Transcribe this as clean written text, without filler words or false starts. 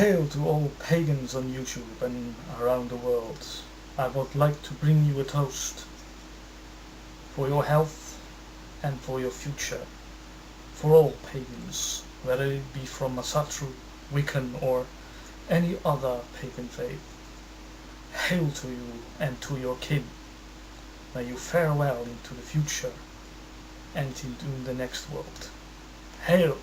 Hail to all pagans on YouTube and around the world. I would like to bring you a toast for your health and for your future. For all pagans, whether it be from Masatru, Wiccan or any other pagan faith. Hail to you and to your kin. May you fare well into the future and into the next world. Hail!